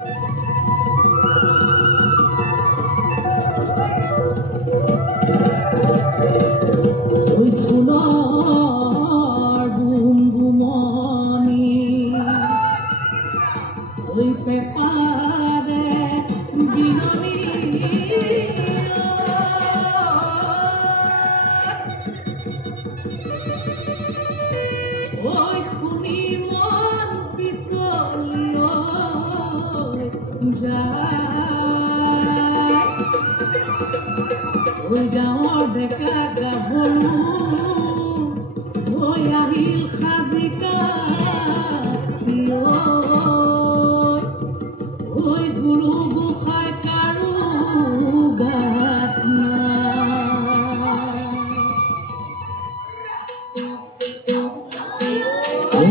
ওই ফুলৰ গুমগুমনি ওই পেপাৰে বিননি ওই খুনি মন পিছলিও যায় ওই গাঁৱৰ ডেকা গাভৰু হৈ আহিল সাজিকা ওই গুৰু গোসাঁই কাৰো গাত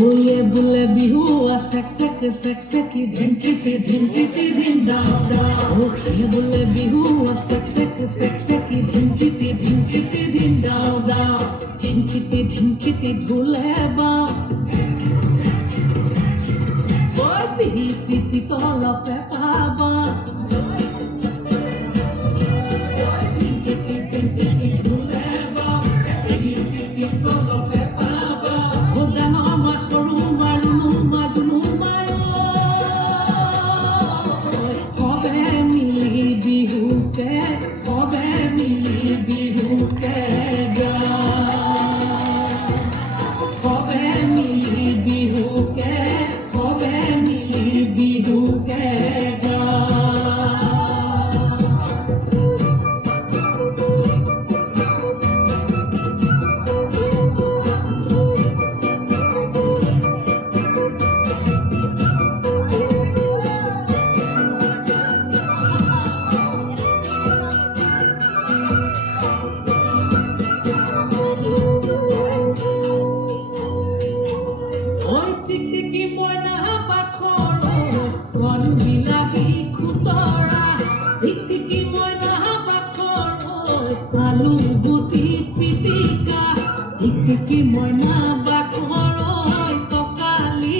ওই বোলে বিহু চেক চেকি ধিমকিতি ধিম দাও ওই বোলে বিহু চেক চেকি ধিমকিতি ধিম দাও ধিমকিতি ঢোলে বাও ওই বিহিতি তলপে পাবা ধিমকিতি ঢোলে বাও বিহিতি তলপে পাবা ওদান আমাৰ সৰু মাৰো মাজনো কবে মিলি বিহুকে গা কবে মিলি বিহুকে গা ওই টিকটিকি মইনা পাখৰ বন বিলাহী খুতৰা টিকটিকি মইনা পাখৰ আলু গুটি পিটিকা টিকটিকি মইনা পাখৰ টকালি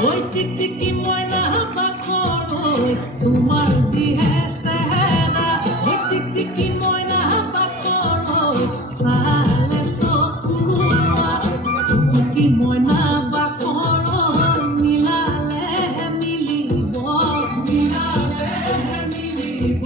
ওই টিকটিকি মইনা পাখৰ তোমাৰ যিহে চেহেৰা ওই টিকটিকি মইনা পাখৰ চালে চকুৱা টিকটিকি মইনা পাখৰ মিলালে মিলিব ঐ মিলালে মিলিব